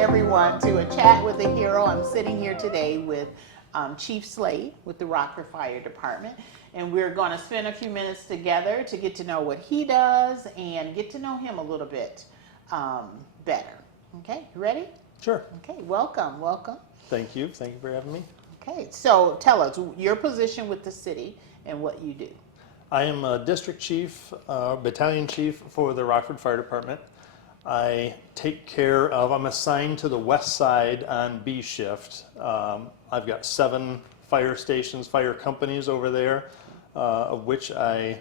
everyone to a chat with a hero. I'm sitting here today with Chief Slade with the Rockford Fire Department, and we're going to spend a few minutes together to get to know what he does and get to know him a little bit better. Okay, you ready? Sure. Okay, welcome. Thank you for having me. Okay, so tell us your position with the city and what you do. I am a district chief, battalion chief for the Rockford Fire Department. I take care of, I'm assigned to the west side on B shift. I've got 7 fire stations, fire companies over there, of which I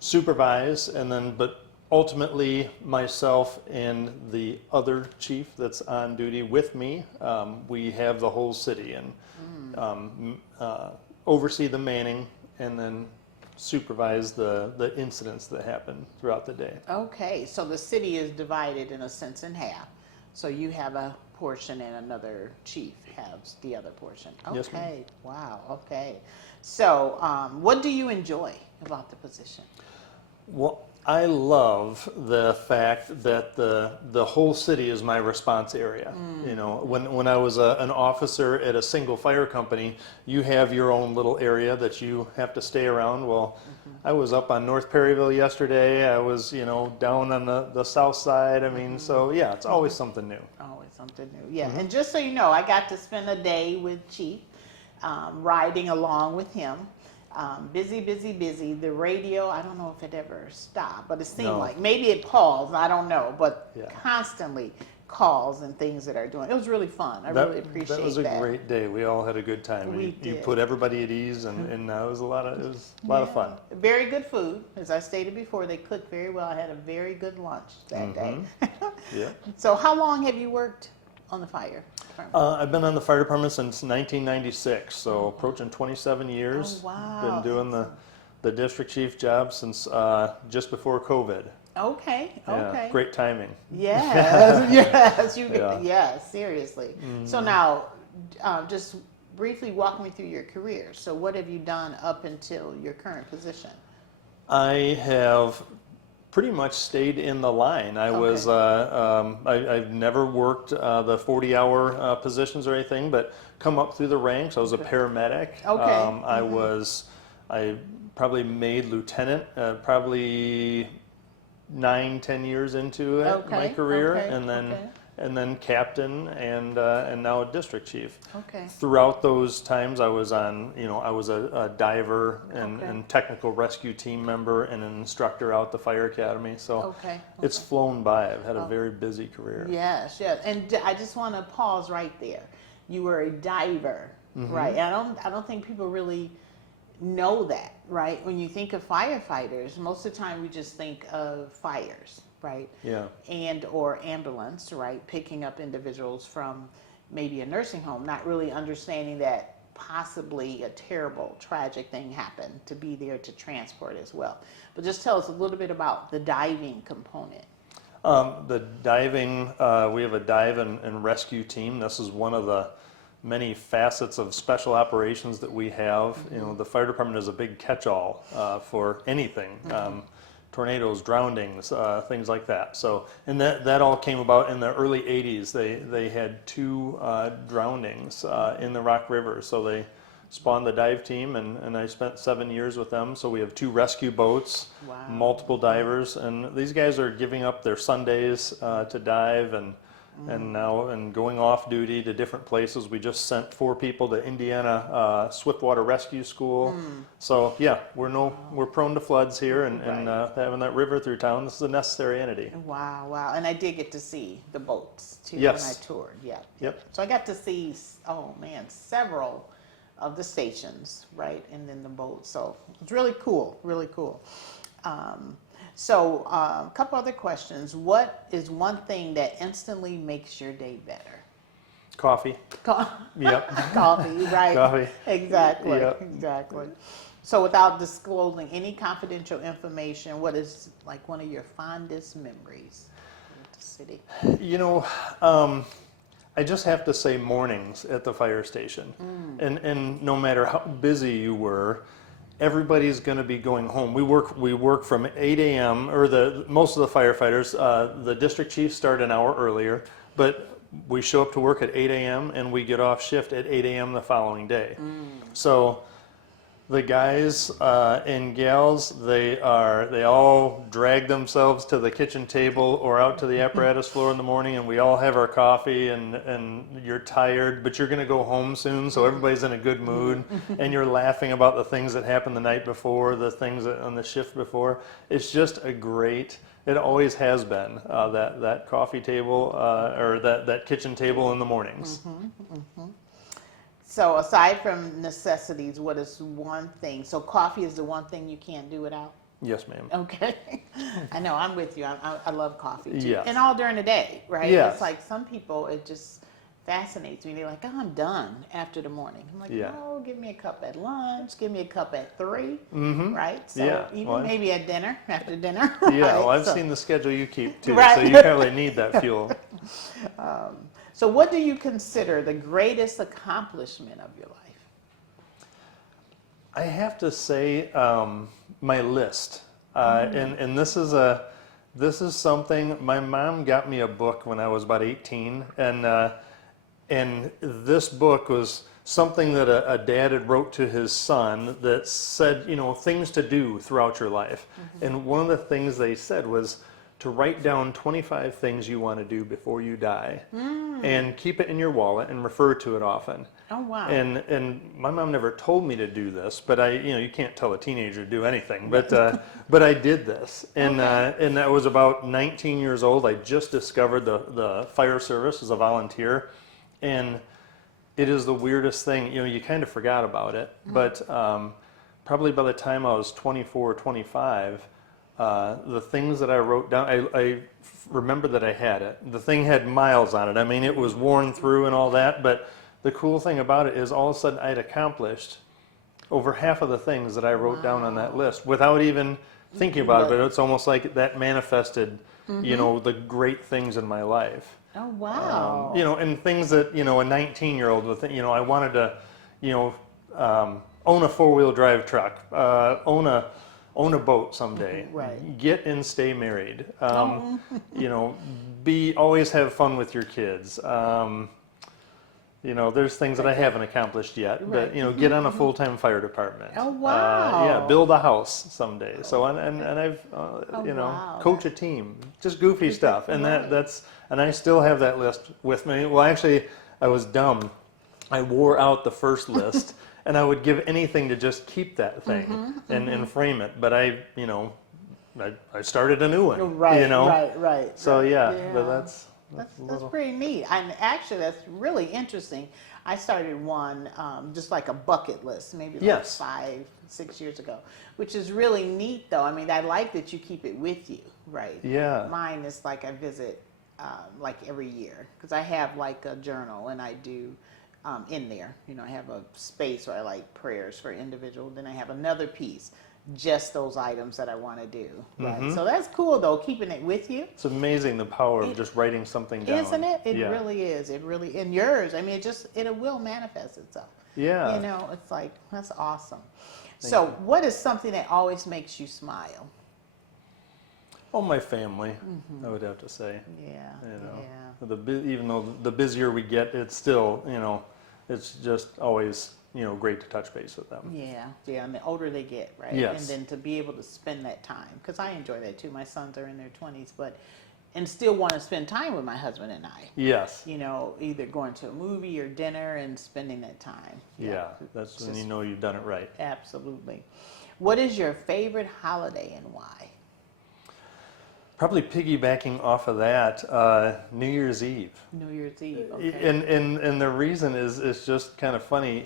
supervise, but ultimately myself and the other chief that's on duty with me, we have the whole city and oversee the manning and then supervise the incidents that happen throughout the day. Okay, so the city is divided in a sense in half. So you have a portion and another chief has the other portion. Okay, Yes, ma'am. wow, okay. So what do you enjoy about the position? Well, I love the fact that the whole city is my response area. You know, when I was an officer at a single fire company, you have your own little area that you have to stay around. Well, I was up on North Perryville yesterday. I was, down on the south side. I mean, so yeah, it's always something new. Always something new, yeah. And just so you know, I got to spend a day with Chief, riding along with him. Busy. The radio, I don't know if it ever stopped, but it seemed like maybe it paused. I don't know, but constantly calls and things that are doing. It was really fun. I really appreciate that. That was a great day. We all had a good time. You put everybody at ease, and it was a lot of fun. Very good food, as I stated before. They cooked very well. I had a very good lunch that day. Yeah. So, how long have you worked on the fire department? I've been on the fire department since 1996, so approaching 27 years. Oh, wow. Been doing the district chief job since just before COVID. Okay. Yeah, great timing. Yes, yes, seriously. So now, just briefly walk me through your career. So what have you done up until your current position? I have pretty much stayed in the line. I've never worked the 40-hour positions or anything, but come up through the ranks. I was a paramedic. Okay. I probably made lieutenant, probably 9-10 years into it, my career, and then captain, and now a district chief. Okay. Throughout those times, I was on, I was a diver and technical rescue team member and an instructor out at the fire academy. So it's flown by. I've had a very busy career. Yes. And I just want to pause right there. You were a diver, right? And I don't think people really know that, right? When you think of firefighters, most of the time we just think of fires, right? Yeah. And or ambulance, right? Picking up individuals from maybe a nursing home, not really understanding that possibly a terrible, tragic thing happened, to be there to transport as well. But just tell us a little bit about the diving component. The diving, we have a dive and rescue team. This is one of the many facets of special operations that we have. The fire department is a big catch-all for anything. Tornadoes, drownings, things like that. So, and that all came about in the early 80s. They had 2 drownings in the Rock River. So they spawned the dive team, and I spent 7 years with them. So we have 2 rescue boats, multiple divers, and these guys are giving up their Sundays to dive and going off duty to different places. We just sent 4 people to Indiana Swiftwater Rescue School. So yeah, we're prone to floods here, and having that river through town, this is a necessary entity. Wow. And I did get to see the boats too when I toured. Yep. So I got to see, several of the stations, right? And then the boats. So it's really cool. So a couple other questions. What is one thing that instantly makes your day better? Coffee. Yep. Coffee, right? Coffee. Exactly. Yep. Exactly. So without disclosing any confidential information, what is like one of your fondest memories of the city? I just have to say mornings at the fire station. And no matter how busy you were, everybody's going to be going home. We work from 8 a.m. or most of the firefighters. The district chiefs start an hour earlier, but we show up to work at 8 a.m. and we get off shift at 8 a.m. the following day. So the guys and gals, they all drag themselves to the kitchen table or out to the apparatus floor in the morning, and we all have our coffee, and you're tired, but you're going to go home soon, so everybody's in a good mood, and you're laughing about the things that happened the night before, the things on the shift before. It's just a great, it always has been, that coffee table or that kitchen table in the mornings. So aside from necessities, what is one thing? So coffee is the one thing you can't do without? Yes, ma'am. Okay. I know, I'm with you. I love coffee too. Yes. And all during the day, right? Yes. It's like some people, it just fascinates me. They're like, oh, I'm done after the morning. I'm like, Yeah. no, give me a cup at lunch, give me a cup at 3, right? So Yeah. even Well, maybe at dinner, after dinner. Yeah, right? well, I've So- seen the schedule you keep too, Right. so you probably need that fuel. So what do you consider the greatest accomplishment of your life? I have to say, my list, and this is something. My mom got me a book when I was about 18, and this book was something that a dad had wrote to his son that said, things to do throughout your life. And one of the things they said was to write down 25 things you want to do before you die, and keep it in your wallet and refer to it often. Oh, wow. And my mom never told me to do this, but you can't tell a teenager to do anything. But but I did this, and I was about 19 years old. I just discovered the fire service as a volunteer, and it is the weirdest thing. You kind of forgot about it, but probably by the time I was 24 or 25, the things that I wrote down, I remember that I had it. The thing had miles on it. I mean, it was worn through and all that, but the cool thing about it is all of a sudden I'd accomplished over half of the things that I wrote down on that list without even thinking about it, but it's almost like that manifested, the great things in my life. Oh, wow. And things that, a 19-year-old would think, I wanted to, own a four-wheel drive truck, own a boat someday, Right. get and stay married, always have fun with your kids. There's things that I haven't accomplished yet, but get on a full-time fire department. Oh, wow. Yeah, build a house someday. So and I've wow. coach a team, just goofy stuff, and that's I still have that list with me. Well, actually, I was dumb. I wore out the first list, and I would give anything to just keep that thing and frame it. But I started a new one. Right, right. So yeah, but That's pretty neat. And actually, that's really interesting. I started one just like a bucket list, maybe like 5-6 years ago, which is really neat, though. I mean, I like that you keep it with you, right? Yeah. Mine is like I visit like every year because I have like a journal and I do in there. I have a space where I like prayers for individual. Then I have another piece. Just those items that I want to do, right? So that's cool, though, keeping it with you. It's amazing the power of just writing something down. Isn't it? It really is. It really, in yours, I mean, it will manifest itself. Yeah. It's like, that's awesome. So what is something that always makes you smile? Oh, my family, I would have to say. Yeah, Even though the busier we get, it's still, it's just always, great to touch base with them. Yeah, and the older they get, right? Yes. And then to be able to spend that time, because I enjoy that too. My sons are in their 20s, and still want to spend time with my husband and I. Yes. Either going to a movie or dinner and spending that time. Yeah, that's when you've done it right. Absolutely. What is your favorite holiday and why? Probably piggybacking off of that, New Year's Eve. New Year's Eve, okay. And the reason is it's just kind of funny,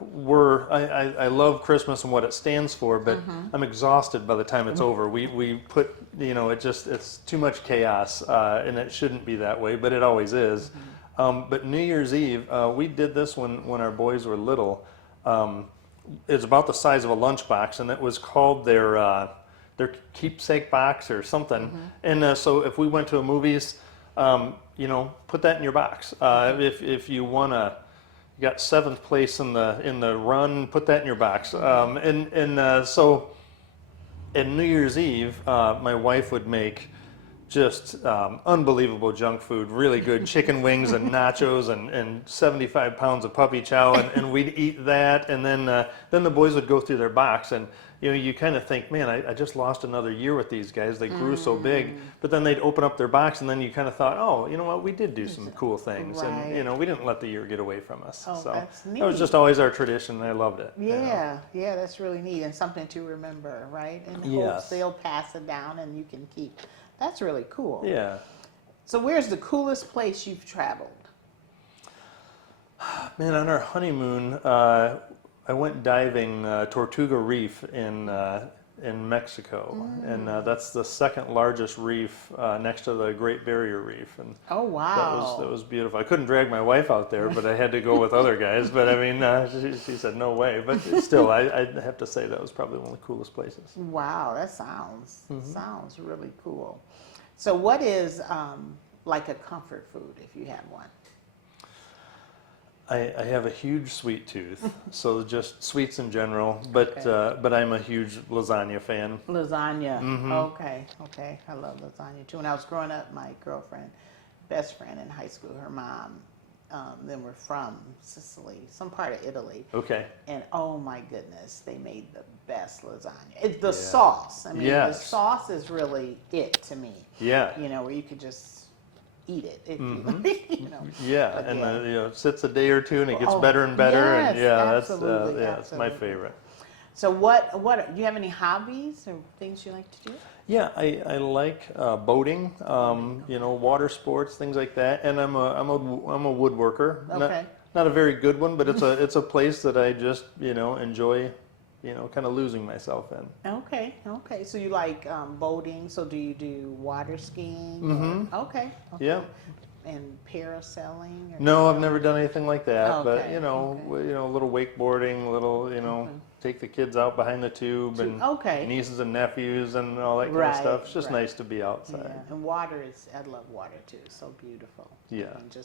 I love Christmas and what it stands for, but I'm exhausted by the time it's over. We put, it's too much chaos, and it shouldn't be that way, but it always is. But New Year's Eve, we did this when our boys were little. It's about the size of a lunchbox, and it was called their keepsake box or something. And so if we went to a movies, put that in your box. If you wanna, you got 7th place in the run, put that in your box. So at New Year's Eve, my wife would make just unbelievable junk food, really good chicken wings and nachos and 75 pounds of puppy chow, and we'd eat that, and then the boys would go through their box, and you kind of think, man, I just lost another year with these guys. They grew so big, but then they'd open up their box, and then you kind of thought, oh, you know what, we did do some cool things, Right. and we didn't let the year get away from us. Oh, So that's that was neat. just always our tradition, and I loved it. Yeah, yeah, that's really neat and something to remember, right? And hopes Yes. they'll pass it down and you can keep. That's really cool. Yeah. So where's the coolest place you've traveled? Man, on our honeymoon, I went diving Tortuga Reef in Mexico, and that's the second largest reef next to the Great Barrier Reef, and Oh, wow. that was beautiful. I couldn't drag my wife out there, but I had to go with other guys. But I mean, she said no way. But still, I'd have to say that was probably one of the coolest places. Wow, that sounds really cool. So what is like a comfort food if you have one? I have a huge sweet tooth, so just sweets in general. But I'm a huge lasagna fan. Lasagna. Okay. I love lasagna too. When I was growing up, my best friend in high school, her mom, then we're from Sicily, some part of Italy. Okay. And oh my goodness, they made the best lasagna. It's the sauce. I mean, the Yes. sauce is really it to me. Yeah. Where you could just eat it if you know. Yeah, But and yeah. it sits a day or two, and it gets Oh, better and better. And yes, yeah, absolutely, it's my absolutely. favorite. So what do you have any hobbies or things you like to do? Yeah, I like boating, water sports, things like that. And I'm a woodworker. Okay. Not a very good one, but it's a place that I just enjoy, kind of losing myself in. Okay. So you like boating? So do you do water skiing? Mhm. Okay. Yeah. And parasailing? Or No, I've never done anything like that. But Okay, a little wakeboarding, a little take the kids out behind the tube and Okay. nieces and nephews and all that kind of Right, stuff. It's just right. nice to be outside. Yeah, and I love water too. So beautiful. Yeah. And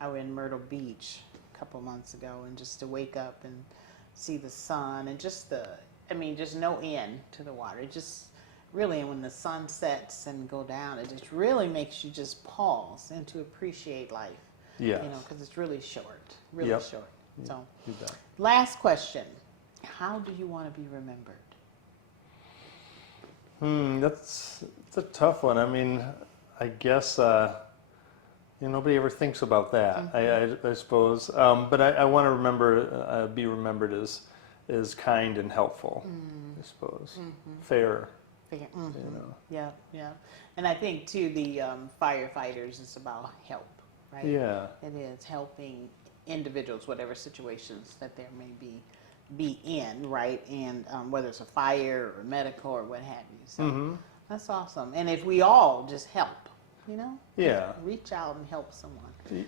I was in Myrtle Beach a couple months ago, and just to wake up and see the sun and just no end to the water. It just really, and when the sun sets and go down, it just really makes you just pause and to appreciate life. Yes. Because it's really short, Yep. short. So, You bet. last question: how do you want to be remembered? That's a tough one. I mean, I guess nobody ever thinks about that. I suppose, but I want to be remembered as kind and helpful. I suppose, fair. Yeah. And I think too, the firefighters is about help, right? Yeah. It is helping individuals, whatever situations that there may be in, right? And whether it's a fire or medical or what have you. So that's awesome. And if we all just help, Yeah. reach out and help someone.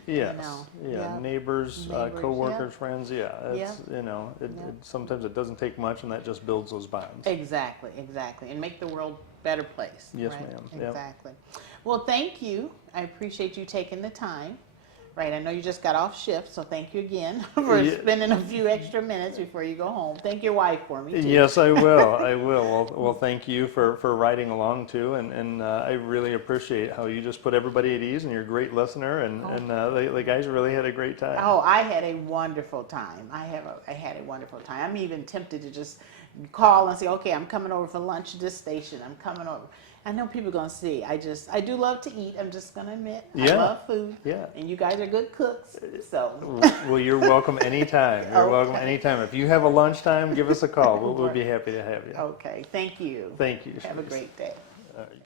Yes. Yeah. Neighbors, Neighbors, co-workers, friends. Yeah. It's, Yeah. sometimes it doesn't take much, and that just builds those bonds. Exactly. And make the world a better place. Yes, right? ma'am. Yep. Exactly. Well, thank you. I appreciate you taking the time. Right, I know you just got off shift, so thank you again for spending a few extra minutes before you go home. Thank your wife for me, too. Yes, I will. I will. Well, thank you for riding along too, and I really appreciate how you just put everybody at ease, and you're a great listener, and the guys really had a great time. Oh, I had a wonderful time. I had a wonderful time. I'm even tempted to just call and say, okay, I'm coming over for lunch at this station. I'm coming over. I know people are going to see. I do love to eat. I'm just going to admit. Yeah. I love food. Yeah. And you guys are good cooks. So. Well, you're welcome anytime. You're welcome Okay. anytime. If you have a lunchtime, give us a call. We'll be happy to have you. Okay. Thank you. Thank you. Have a Sharice. great day. All right.